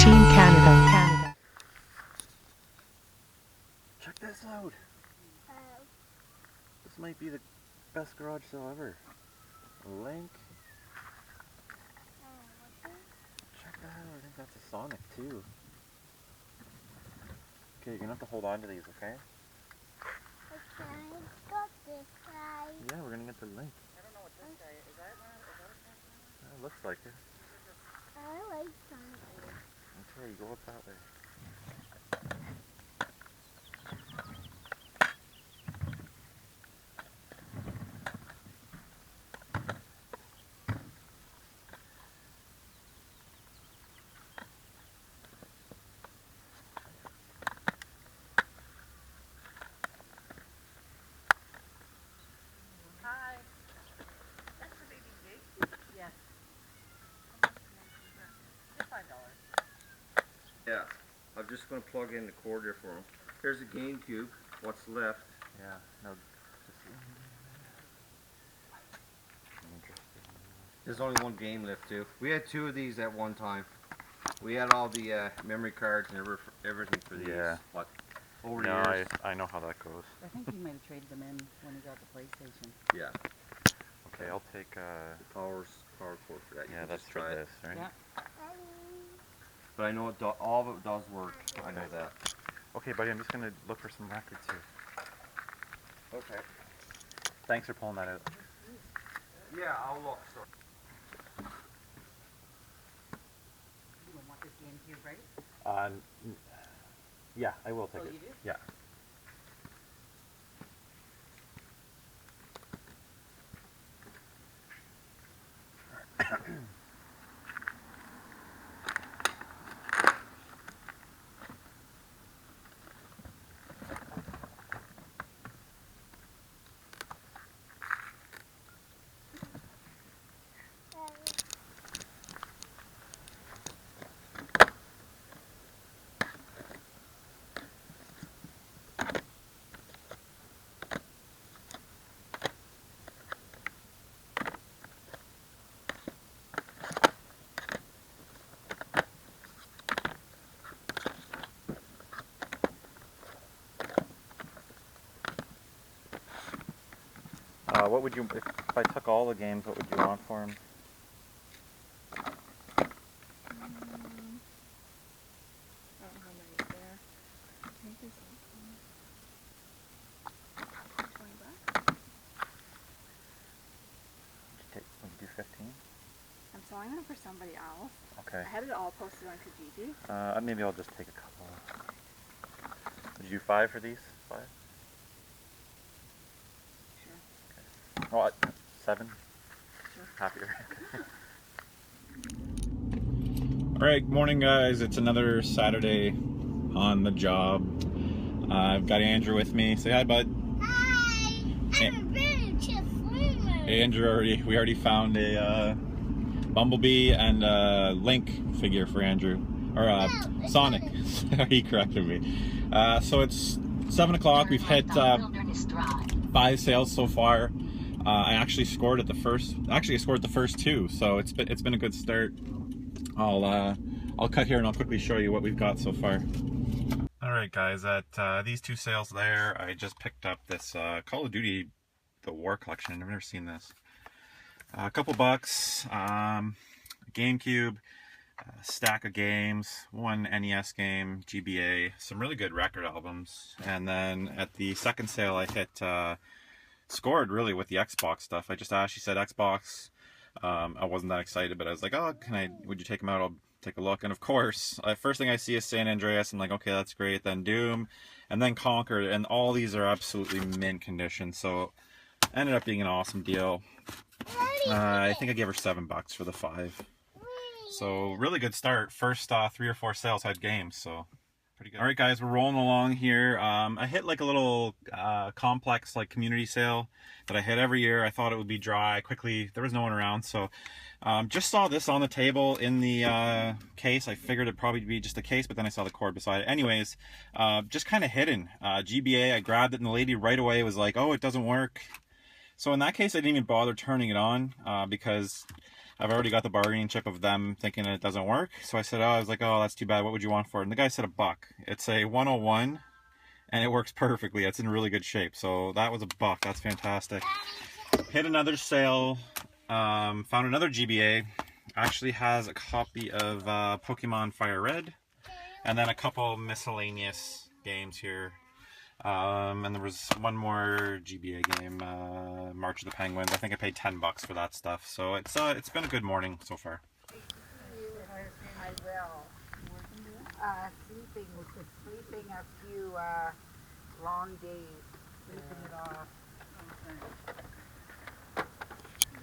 Team Canada. Check this out. This might be the best garage sale ever. Link. Check that out. I think that's a Sonic too. Okay, you're gonna have to hold on to these, okay? Okay, got this guy. Yeah, we're gonna get the Link. I don't know what this guy is. Is that a Transformer? It looks like it. I like Sonic. Okay, you go up that way. Hi. That's the baby Jake? Yes. Just $5. Yeah, I'm just going to plug in the cord here for him. Here's the GameCube, what's left. Yeah, no, just... I'm interested. There's only one game left too. We had two of these at one time. We had all the memory cards and everything for these. Yeah. But over No, the years, I know how that goes. I think he might have traded them in when he got the PlayStation. yeah, Okay, I'll take, the power cord for that. You yeah, can that's just for try it. this, right? Yeah. But I know it all of it does work. I know that. Okay, buddy, I'm just gonna look for some records here. Okay. Thanks for pulling that out. Yeah, I'll look. So. You don't want this GameCube, right? Yeah, I will take Oh, it. you do? Yeah. What would you, if I took all the games, what would you want for them? I don't know how many there. I think there's like 20 bucks. Would you do 15? I'm selling them for somebody else. Okay. I had it all posted on Kijiji. Maybe I'll just take a couple. Would you do 5 for these? 5? Sure. Oh, 7? Sure. Happier. Alright, morning guys. It's another Saturday on the job. I've got Andrew with me. Say hi, bud. Hi! I'm a really chill swimmer. Hey, Andrew, we already found a Bumblebee and a Link figure for Andrew. Or Sonic. He corrected me. So it's 7 o'clock. We've hit 5 sales so far. I actually scored at the first. Actually, I scored the first 2, so it's been a good start. I'll cut here and I'll quickly show you what we've got so far. All right, guys. At these 2 sales there, I just picked up this Call of Duty, the War Collection. I've never seen this. A couple bucks. GameCube, stack of games, 1 NES game, GBA, some really good record albums, and then at the second sale I hit. Scored really with the Xbox stuff. I just asked, she said Xbox. I wasn't that excited, but I was like, oh, would you take them out? I'll take a look. And of course, first thing I see is San Andreas. I'm like, okay, that's great. Then Doom, and then Conquer, and all these are absolutely mint condition. So ended up being an awesome deal. I think I gave her $7 for the 5. So really good start. First 3 or 4 sales had games, so pretty good. All right, guys, we're rolling along here. I hit like a little complex like community sale that I hit every year. I thought it would be dry quickly. There was no one around, so just saw this on the table in the case. I figured it'd probably be just a case, but then I saw the cord beside it. Anyways, just kind of hidden. GBA, I grabbed it, and the lady right away was like, "Oh, it doesn't work." So in that case, I didn't even bother turning it on because I've already got the bargaining chip of them thinking it doesn't work. So I said, I was like, "Oh, that's too bad. What would you want for it?" And the guy said $1. It's a 101, and it works perfectly. It's in really good shape. So that was $1. That's fantastic. Hit another sale. Found another GBA. Actually has a copy of Pokemon Fire Red, and then a couple miscellaneous games here. And there was one more GBA game, March of the Penguins. I think I paid $10 for that stuff. So it's been a good morning so far. I will. Sleeping a few long days. Sleeping it off.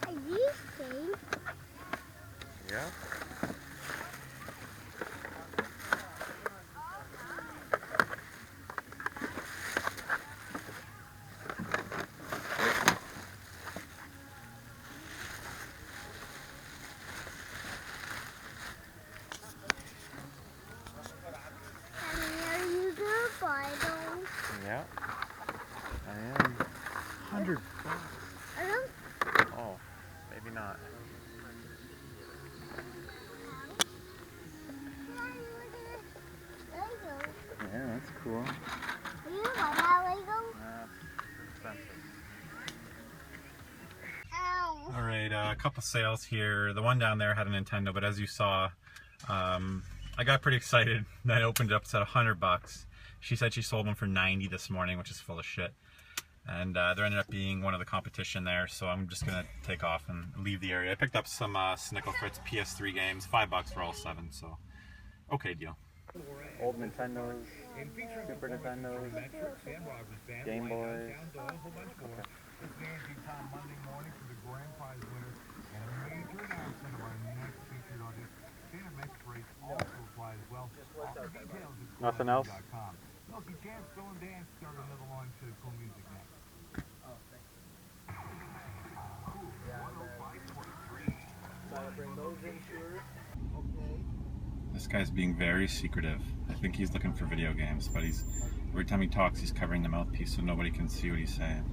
Are you safe? Yeah. Are you gonna buy those? Yeah. I am. $100. I don't. Oh, maybe not. Lego. Yeah, that's cool. Do you want that Lego? Expensive. Ow. All right, a couple sales here. The one down there had a Nintendo, but as you saw, I got pretty excited. Then I opened it up, it said $100. She said she sold one for 90 this morning, which is full of shit. And there ended up being one of the competition there, so I'm just gonna take off and leave the area. I picked up some Snickle Fritz PS3 games, $5 for all 7, so okay deal. Old Nintendos, Super Nintendos, Game Boys. Nothing else? This guy's being very secretive. I think he's looking for video games, but every time he talks, he's covering the mouthpiece so nobody can see what he's saying.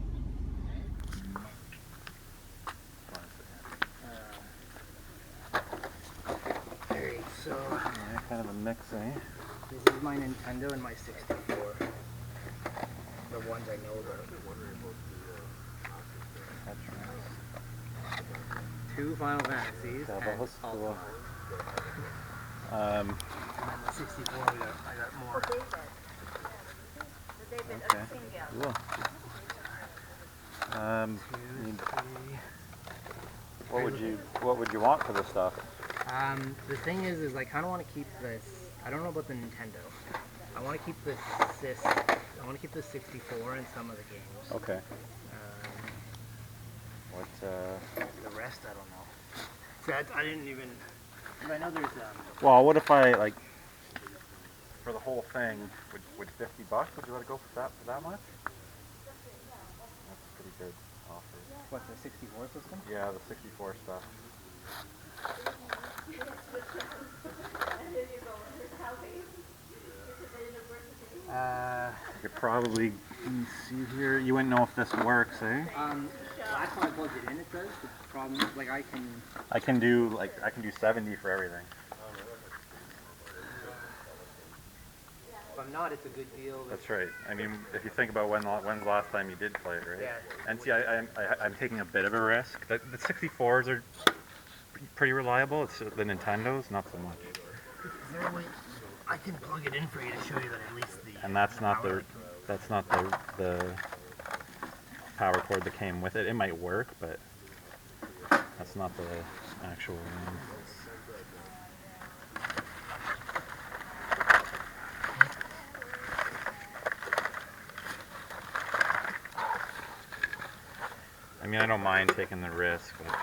Alright, so Yeah, kind of a mix, eh? this is my Nintendo and my 64. The ones I know about. That's nice. 2 Final Fantasies Yeah, and that was all cool. And the 64, I got more. Okay. Cool. What would you want for this stuff? The thing is I kind of want to keep this. I don't know about the Nintendo. I want to keep this. I want to keep the 64 and some of the games. Okay. The rest, I don't know. See, I didn't even. I know there's Well, what if I like for the whole thing? Would $50? Would you let it go for that much? That's a pretty good offer. what, the 64 system? Yeah, the 64 stuff. You could probably see here. You wouldn't know if this works, eh? Last time I plugged it in, it does. The problem is, like, I can do 70 for everything. if I'm not, it's a good deal. That's right. I mean, if you think about when's the last time you did play it, right? Yeah. And see, I'm taking a bit of a risk. The 64s are pretty reliable. It's the Nintendos, not so much. Is there a way I can plug it in for you to show you that at least the. And that's not the power cord that came with it. It might work, but that's not the actual one. I mean, I don't mind taking the risk, but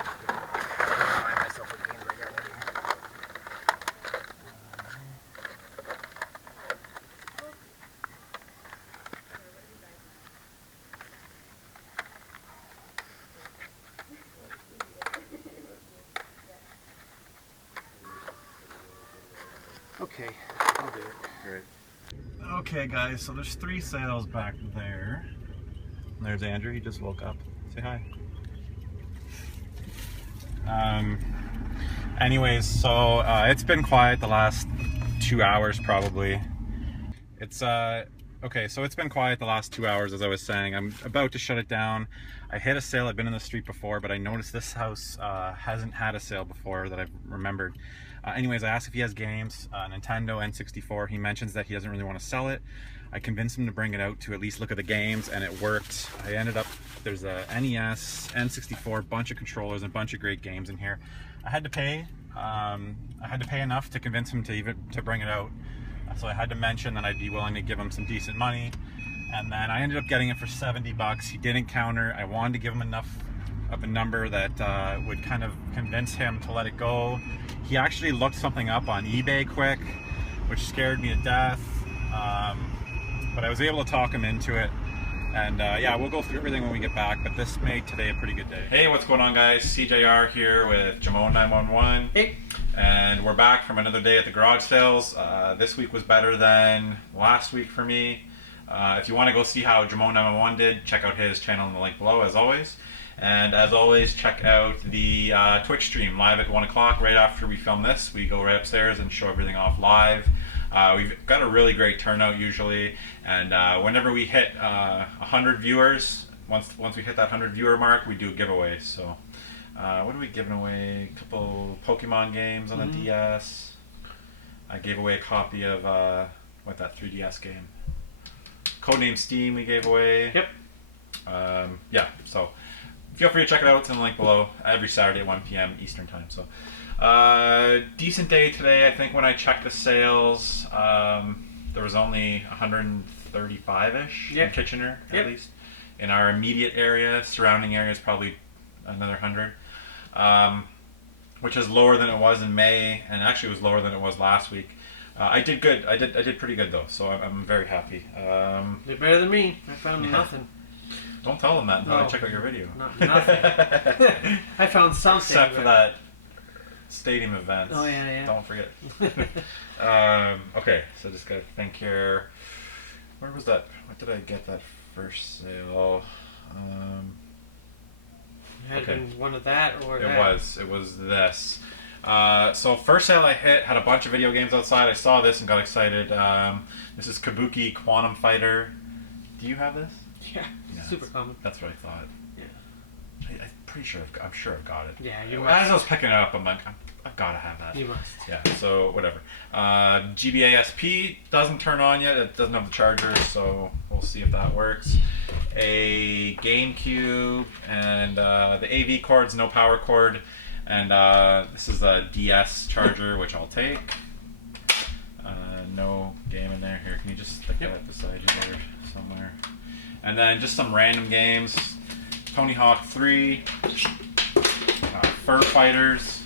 Okay, I'll do it. Great. Okay, guys, so there's 3 sales back there. And there's Andrew, he just woke up. Say hi. Anyways, so it's been quiet the last 2 hours probably. It's okay, so it's been quiet the last 2 hours, as I was saying. I'm about to shut it down. I hit a sale. I've been in the street before, but I noticed this house hasn't had a sale before that I've remembered. Anyways, I asked if he has games, Nintendo, N64. He mentions that he doesn't really want to sell it. I convinced him to bring it out to at least look at the games, and it worked. I ended up, there's a NES, N64, bunch of controllers, and a bunch of great games in here. I had to pay enough to convince him to bring it out. So I had to mention that I'd be willing to give him some decent money. And then I ended up getting it for 70 bucks. He didn't counter. I wanted to give him enough of a number that would kind of convince him to let it go. He actually looked something up on eBay quick, which scared me to death. But I was able to talk him into it. And yeah, we'll go through everything when we get back, but this made today a pretty good day. Hey, what's going on, guys? SeeJayAre here with Jamon 911. Hey. And we're back from another day at the garage sales. This week was better than last week for me. If you want to go see how Jamon 911 did, check out his channel in the link below, as always. And as always, check out the Twitch stream live at 1 o'clock right after we film this. We go right upstairs and show everything off live. We've got a really great turnout usually, and whenever we hit 100 viewers, once we hit that 100 viewer mark, we do a giveaway. So what are we giving away? A couple Pokemon games on the DS. I gave away a copy of that 3DS game? Codename Steam we gave away. Yep. Yeah, so feel free to check it out. It's in the link below every Saturday at 1 p.m. Eastern time. So decent day today. I think when I checked the sales, there was only 135-ish in Kitchener, at least. In our immediate area, surrounding areas, probably another 100, which is lower than it was in May, and actually was lower than it was last week. I did good. I did pretty good though, so I'm very happy. You're better than me. I found nothing. Don't tell them that until I check out your video. Nothing. I found something. Except for that stadium event. Oh yeah. Don't forget. Okay, so just gotta think here. Where was that? What did I get that first sale? It had been one of that or that. It was this. So first sale I hit had a bunch of video games outside. I saw this and got excited. This is Kabuki Quantum Fighter. Do you have this? Yeah, super common. That's what I thought. Yeah. I'm pretty sure I'm sure I've got it. Yeah, you As I was picking it up, I'm like, I've got to have that. You must. Yeah. So whatever. GBA SP doesn't turn on yet. It doesn't have the charger, so we'll see if that works. A GameCube and the AV cords, no power cord. And this is a DS charger, which I'll take. No game in there. Here, can you just stick that beside you there somewhere? And then just some random games. Tony Hawk 3, Fur Fighters,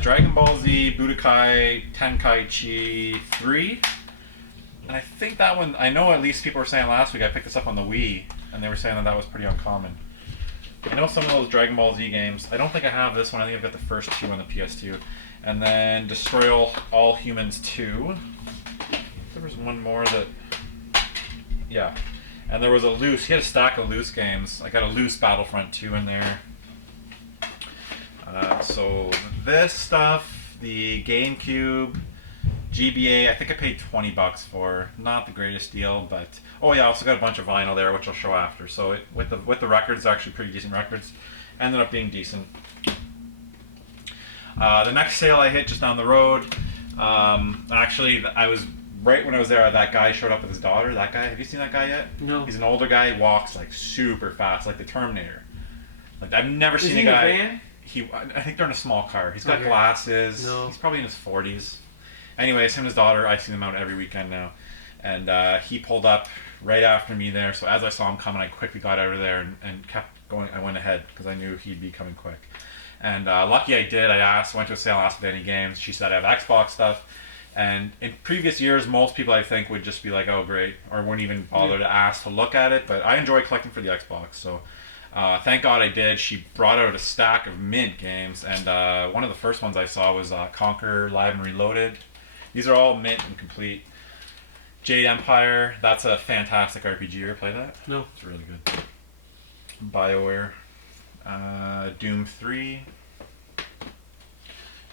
Dragon Ball Z, Budokai Tenkaichi 3. And I think that one, I know at least people were saying last week, I picked this up on the Wii, and they were saying that was pretty uncommon. I know some of those Dragon Ball Z games. I don't think I have this one. I think I've got the first 2 on the PS2. And then Destroy All Humans 2. There was one more that... Yeah. And there was a loose... He had a stack of loose games. I got a loose Battlefront 2 in there. So this stuff, the GameCube, GBA, I think I paid 20 bucks for. Not the greatest deal, but... Oh yeah, I also got a bunch of vinyl there, which I'll show after. So with the records, actually pretty decent records. Ended up being decent. The next sale I hit just down the road. Actually, I was right when I was there. That guy showed up with his daughter. That guy, have you seen that guy yet? No. He's an older guy. He walks like super fast, like the Terminator. Like I've never seen a he guy. In a van? I think they're in a small car. He's got glasses. No. He's probably in his 40s. Anyways, him and his daughter. I see them out every weekend now. And he pulled up right after me there. So as I saw him coming, I quickly got out of there and kept going. I went ahead because I knew he'd be coming quick. And lucky I did. I went to a sale, asked if any games. She said I have Xbox stuff. And in previous years, most people I think would just be like, oh great, or wouldn't even bother to ask to look at it. But I enjoy collecting for the Xbox, so thank God I did. She brought out a stack of mint games, and one of the first ones I saw was Conquer Live and Reloaded. These are all mint and complete. Jade Empire, that's a fantastic RPG. You ever play that? No. It's really good. BioWare. Doom 3.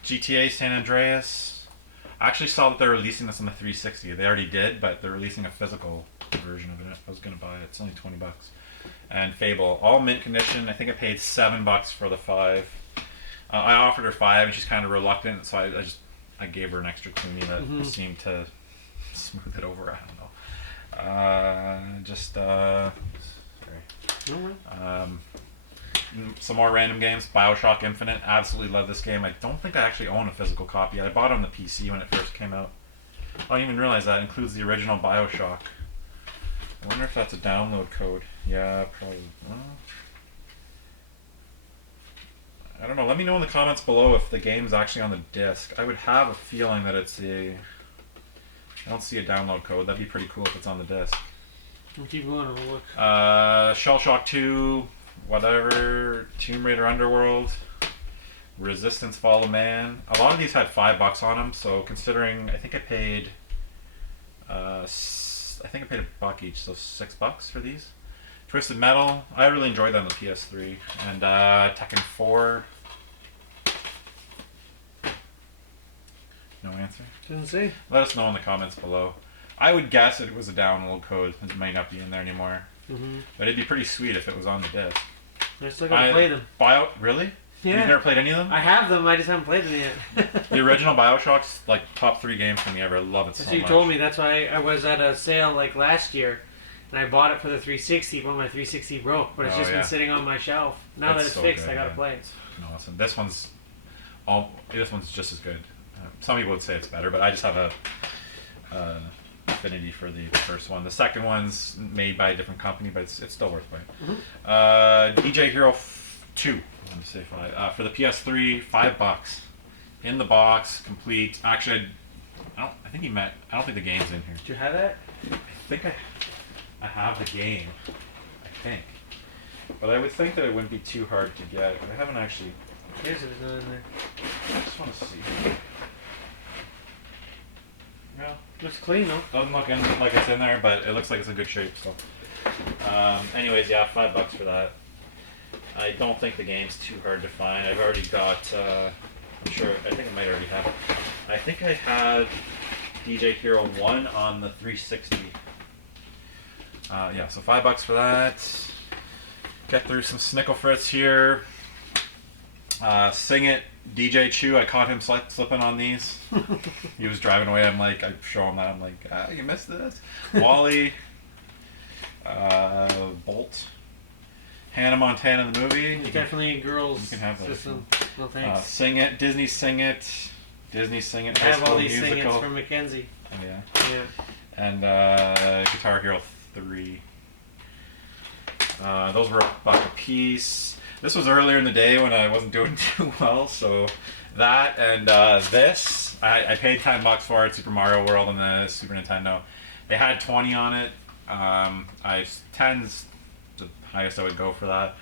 GTA San Andreas. I actually saw that they're releasing this on the 360. They already did, but they're releasing a physical version of it. I was going to buy it. It's only $20. And Fable, all mint condition. I think I paid $7 for the 5. I offered her 5 and she's kind of reluctant, so I gave her an extra cleaning that seemed to smooth it over. I don't know. Sorry. Some more random games. BioShock Infinite. Absolutely love this game. I don't think I actually own a physical copy. I bought it on the PC when it first came out. I didn't even realize that includes the original BioShock. I wonder if that's a download code. Yeah, probably. Well, I don't know. Let me know in the comments below if the game's actually on the disc. I would have a feeling that it's a... I don't see a download code. That'd be pretty cool if it's on the disc. We'll keep going and we'll look. Shell Shock 2, whatever, Tomb Raider Underworld, Resistance Fall of Man. A lot of these had $5 on them, so considering, I think I paid $1 each, so $6 for these. Twisted Metal, I really enjoyed that on the PS3. And Tekken 4. No answer? Doesn't say. Let us know in the comments below. I would guess it was a download code. It might not be in there anymore. But it'd be pretty sweet if it was on the disc. I still gotta play them. Really? Yeah. You've never played any of them? I have them, I just haven't played them yet. The original BioShock's like top 3 games for me ever. I love it so That's much. what you told me. That's why I was at a sale like last year, and I bought it for the 360 when my 360 broke. But it's just been sitting on my shelf. Now that it's so fixed, good, I gotta play it. Awesome. This one's just as good. Some people would say it's better, but I just have a affinity for the first one. The second one's made by a different company, but it's still worth playing. DJ Hero 2. Let me say 5 for the PS3. $5 in the box, complete. Actually, I don't think the game's in here. Do you have that? I think I have the game. I think, but I would think that it wouldn't be too hard to get. But I haven't actually. Here's it, it's not in there. I just want to see. Yeah, Looks clean though. doesn't look like it's in there, but it looks like it's in good shape. So, anyways, yeah, $5 for that. I don't think the game's too hard to find. I've already got. I'm sure. I think I might already have it. I think I had DJ Hero 1 on the 360. Yeah, so $5 for that. Get through some Snickle Fritz here. Sing It, DJ Chew. I caught him slipping on these. He was driving away. I show him that. I'm like, you missed this. Wally, Bolt, Hannah Montana the movie. It's definitely a girls' you can have that system. No thanks. Sing It, Disney Sing It, Disney Sing It. I have High all School these Musical. singings from Mackenzie. Oh, yeah. Yeah. And Guitar Hero 3. Those were $1 a piece. This was earlier in the day when I wasn't doing too well, so that and this, I paid $10 for it, Super Mario World on the Super Nintendo. They had 20 on it. 10's the highest I would go for that.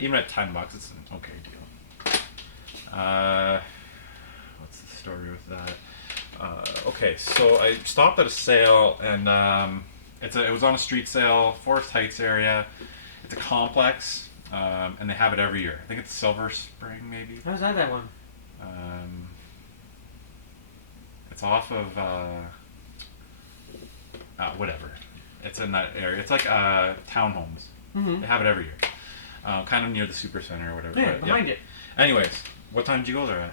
Even at $10, it's an okay deal. What's the story with that? Okay, so I stopped at a sale, and it was on a street sale, Forest Heights area. It's a complex, and they have it every year. I think it's Silver Spring, maybe. How's that one? It's off of whatever. It's in that area. It's like townhomes. They have it every year. Kind of near the Super Center or whatever. Yeah, but, behind it. Anyways, what time did you go there at?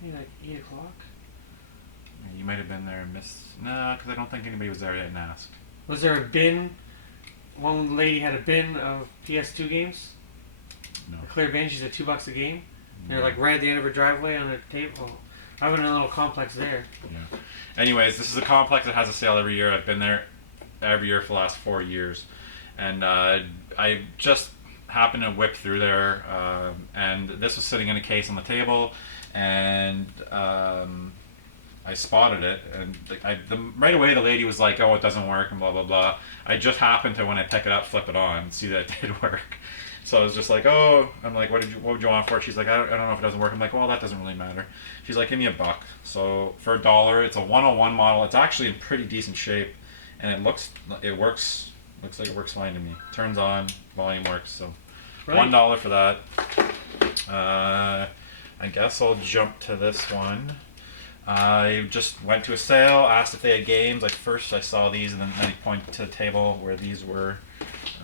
Maybe like 8 o'clock. You might have been there and missed. No, because I don't think anybody was there yet and asked. Was there a bin? One lady had a bin of PS2 games. No. A clear bin. She said $2 a game. They're No. like right at the end of her driveway on the table. I went in a little complex there. Yeah. Anyways, this is a complex that has a sale every year. I've been there every year for the last 4 years, and I just happened to whip through there, and this was sitting in a case on the table, and I spotted it, and right away the lady was like, "Oh, it doesn't work," and blah blah blah. I just happened to, when I pick it up, flip it on, and see that it did work. So I was just like, "Oh," I'm like, "What would you want for it?" She's like, I don't know if it doesn't work." I'm like, "Well, that doesn't really matter." She's like, "Give me $1." So for $1, it's a 101 model. It's actually in pretty decent shape, and it works. Looks like it works fine to me. Turns on, volume works. So Right. $1 for that. I guess I'll jump to this one. I just went to a sale, asked if they had games. Like first I saw these, and then I pointed to the table where these were.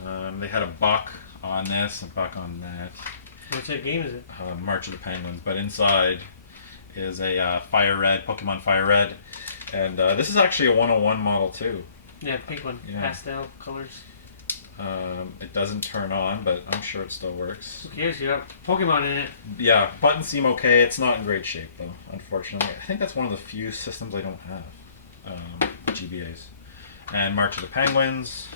They had $1 on this, $1 on that. What type of game is it? March of the Penguins. But inside is a Fire Red, Pokemon Fire Red. And this is actually a 101 model too. Yeah, pink one. Yeah. Pastel colors. It doesn't turn on, but I'm sure it still works. Who cares? You got Pokemon in it. Yeah, buttons seem okay. It's not in great shape though, unfortunately. I think that's one of the few systems I don't have. GBAs. And March of the Penguins.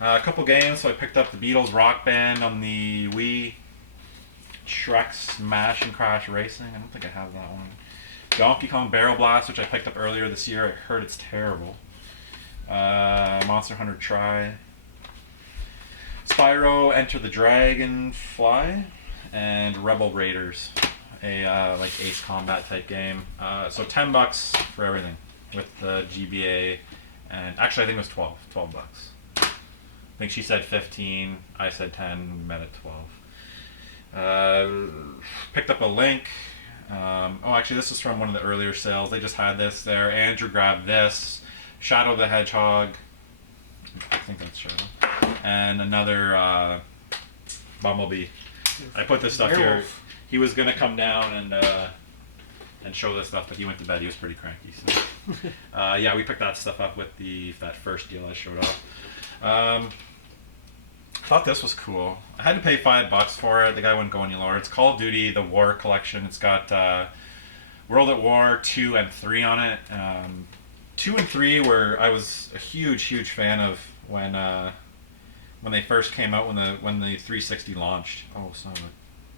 A couple games, so I picked up the Beatles Rock Band on the Wii. Shrek Smash and Crash Racing. I don't think I have that one. Donkey Kong Barrel Blast, which I picked up earlier this year. I heard it's terrible. Monster Hunter Tri. Spyro Enter the Dragonfly, and Rebel Raiders, a like Ace Combat type game. So $10 for everything with the GBA, and actually I think it was $12 bucks. I think she said 15, I said 10, we met at 12. Picked up a Link. Oh, actually this is from one of the earlier sales. They just had this there. Andrew grabbed this. Shadow the Hedgehog. I think that's Shadow. And another Bumblebee. I put this stuff here. He was gonna come down and show this stuff, but he went to bed. He was pretty cranky. So. Yeah, we picked that stuff up with that first deal I showed off. Thought this was cool. I had to pay $5 for it. The guy wouldn't go any lower. It's Call of Duty: The War Collection. It's got World at War 2 and 3 on it. 2 and 3 were I was a huge fan of when they first came out, when the 360 launched. Oh, it's not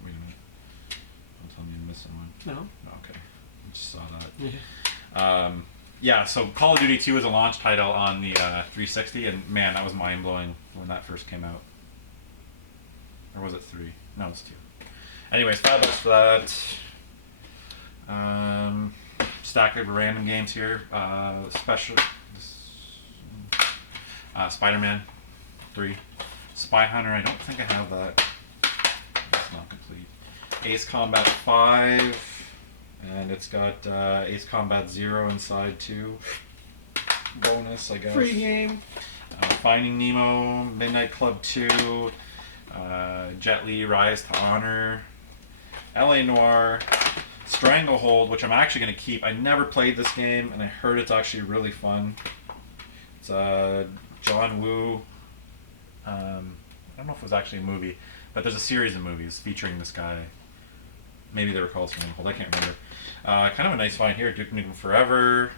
wait a minute. Don't tell me I'm missing one. No. Okay. I just saw that. Yeah, so Call of Duty 2 is a launch title on the 360, and man, that was mind-blowing when that first came out. Or was it 3? No, it was 2. Anyways, $5 for that. Stack of random games here. Special Spider-Man 3. Spy Hunter, I don't think I have that. It's not complete. Ace Combat 5, and it's got Ace Combat 0 inside too. Bonus, I guess. Free game. Finding Nemo, Midnight Club 2, Jet Li Rise to Honor, LA Noire, Stranglehold, which I'm actually going to keep. I never played this game, and I heard it's actually really fun. It's John Woo. I don't know if it was actually a movie, but there's a series of movies featuring this guy. Maybe they were called Stranglehold, I can't remember. Kind of a nice find here, Duke Nukem Forever,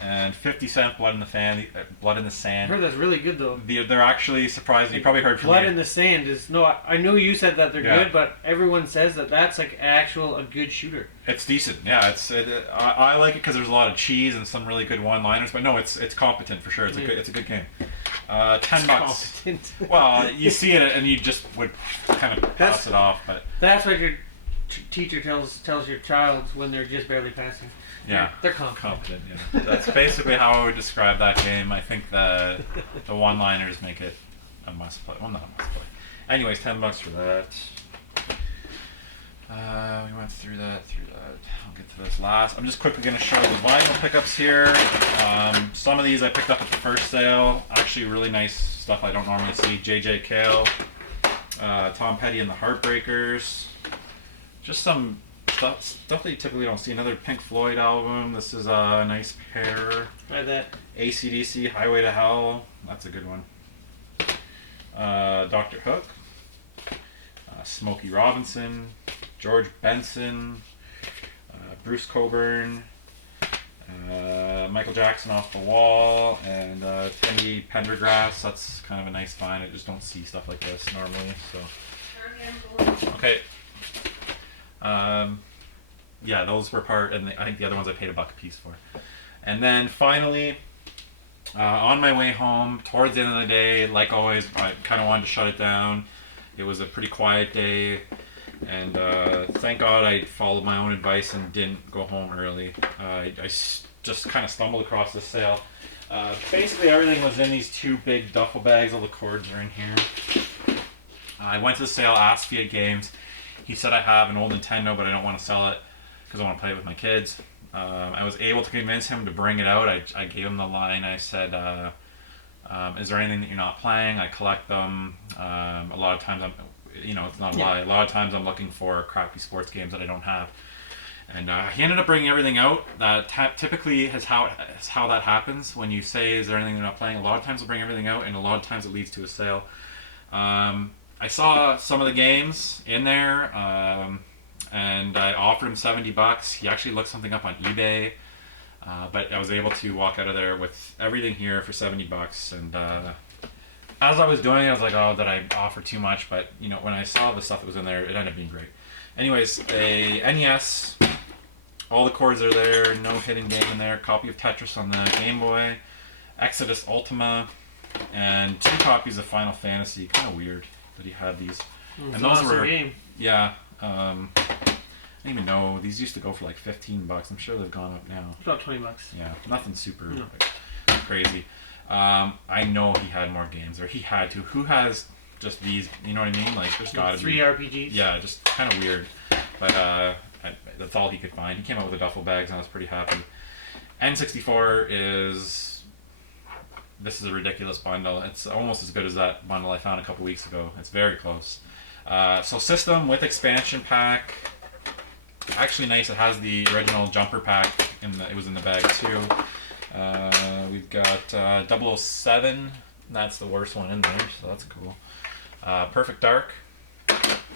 and 50 Cent, Blood in the I Sand. heard that's really good though. They're actually surprising. You probably heard from Blood me. in the Sand is I know you said that they're Yeah. good, but everyone says that that's like a good shooter. It's decent, yeah. I like it because there's a lot of cheese and some really good one-liners. But no, it's competent for sure. It's a good game. $10. Competent. Well, you see it and you just would kind of pass it off, but That's what your teacher tells your child when they're just barely passing. yeah, They're competent. Yeah, that's basically how I would describe that game. I think the one-liners make it a must-play. Well, not a must-play. Anyways, $10 for that. We went through that. I'll get to this last. I'm just quickly going to show the vinyl pickups here. Some of these I picked up at the first sale. Actually, really nice stuff I don't normally see. J.J. Cale, Tom Petty and the Heartbreakers. Just some stuff that you typically don't see. Another Pink Floyd album. This is a nice pair. Try that. AC/DC, Highway to Hell. That's a good one. Dr. Hook. Smokey Robinson. George Benson. Bruce Coburn. Michael Jackson Off the Wall. And Timmy Pendergrass. That's kind of a nice find. I just don't see stuff like this normally. So. Okay. yeah, those were part, and I think the other ones I paid $1 a piece for. And then finally, on my way home, towards the end of the day, like always, I kind of wanted to shut it down. It was a pretty quiet day, and thank God I followed my own advice and didn't go home early. Just kind of stumbled across this sale. Basically, everything was in these 2 big duffel bags. All the cords are in here. I went to the sale, asked Fiat Games. He said I have an old Nintendo, but I don't want to sell it because I want to play it with my kids. I was able to convince him to bring it out. I gave him the line. I said, is there anything that you're not playing? I collect them. A lot of times, it's not a lie. A lot of times I'm looking for crappy sports games that I don't have. And he ended up bringing everything out. That typically is how that happens. When you say, is there anything you're not playing? A lot of times they'll bring everything out, and a lot of times it leads to a sale. I saw some of the games in there, and I offered him $70. He actually looked something up on eBay, but I was able to walk out of there with everything here for $70. And as I was doing it, I was like, oh, did I offer too much? But when I saw the stuff that was in there, it ended up being great. Anyways, a NES, all the cords are there, no hidden game in there, copy of Tetris on the Game Boy, Exodus Ultima, and 2 copies of Final Fantasy. Kind of weird that he had these. It's And those an awesome were, game. yeah, I don't even know, these used to go for like $15. I'm sure they've gone up now. It's about $20. Yeah, nothing super No. crazy. I know he had more games, or he had to. Who has just these, you know what I mean? Like, there's gotta 3 be. RPGs. Yeah, just kind of weird. But that's all he could find. He came out with the duffel bags, and I was pretty happy. N64 this is a ridiculous bundle. It's almost as good as that bundle I found a couple weeks ago. It's very close. So system with expansion pack. Actually nice. It has the original jumper pack. It was in the bag too. We've got 007. That's the worst one in there, so that's cool. Perfect Dark.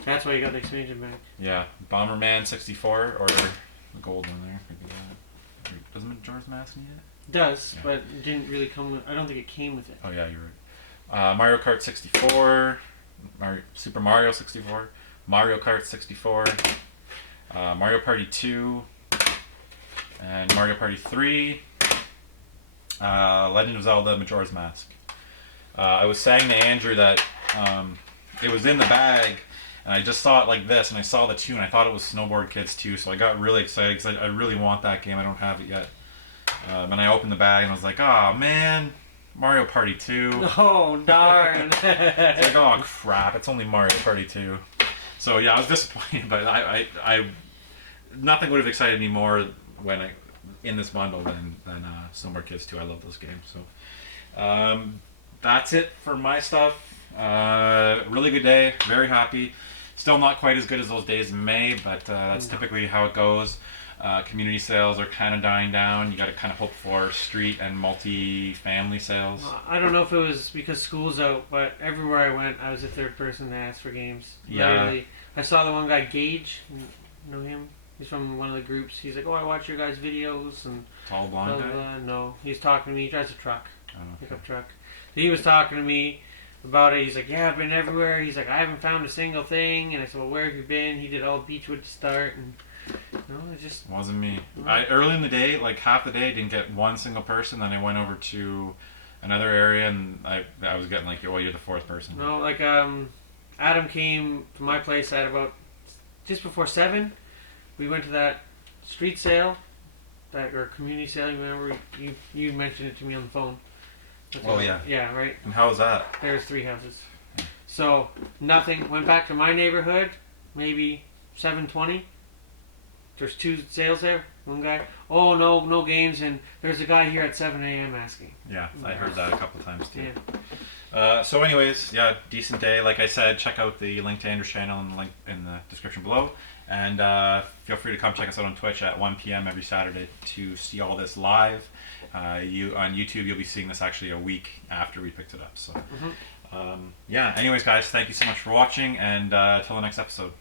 That's why you got the expansion pack. Yeah, Bomberman 64, or the gold one there. Maybe that. Doesn't Majora's Mask need it? It does, Yeah. but it didn't really come with. I don't think it came with it. Oh yeah, you're right. Mario Kart 64, Super Mario 64, Mario Kart 64, Mario Party 2, and Mario Party 3, Legend of Zelda Majora's Mask. I was saying to Andrew that it was in the bag, and I just saw it like this, and I saw the 2, and I thought it was Snowboard Kids 2, so I got really excited because I really want that game. I don't have it yet. And I opened the bag, and I was like, oh man, Mario Party 2. Oh, darn. It's like, oh crap, it's only Mario Party 2. So yeah, I was disappointed, but I nothing would have excited me more in this bundle than Snowboard Kids 2. I love those games. So that's it for my stuff. Really good day, very happy. Still not quite as good as those days in May, but that's typically how it goes. Community sales are kind of dying down. You got to kind of hope for street and multi-family sales. I don't know if it was because school's out, but everywhere I went, I was the 3rd person to ask for games. Yeah. Literally. I saw the one guy, Gage. You know him? He's from one of the groups. He's like, oh, I watch your guys' videos. And Tall blonde guy? no. He's talking to me. He drives a truck. Oh, okay. Pickup truck. He was talking to me about it. He's like, yeah, I've been everywhere. He's like, I haven't found a single thing. And I said, well, where have you been? He did all Beechwood to start. And no, it just wasn't me. Early in the day, like half the day, I didn't get one single person. Then I went over to another area, and I was getting like, oh, you're the 4th person. No, like Adam came to my place at about just before 7. We went to that street sale, or community sale. You remember you mentioned it to me on the phone. Oh yeah. Yeah, right. And how was that? There's 3 houses. So nothing. Went back to my neighborhood, maybe 7:20. There's 2 sales there. One guy, oh no games, and there's a guy here at 7 a.m. asking. Yeah, I heard that a couple of times too. Yeah. So anyways, yeah, decent day. Like I said, check out the link to Andrew's channel and the link in the description below. And feel free to come check us out on Twitch at 1 p.m. every Saturday to see all this live. On YouTube, you'll be seeing this actually a week after we picked it up. So, yeah. Anyways, guys, thank you so much for watching, and till the next episode.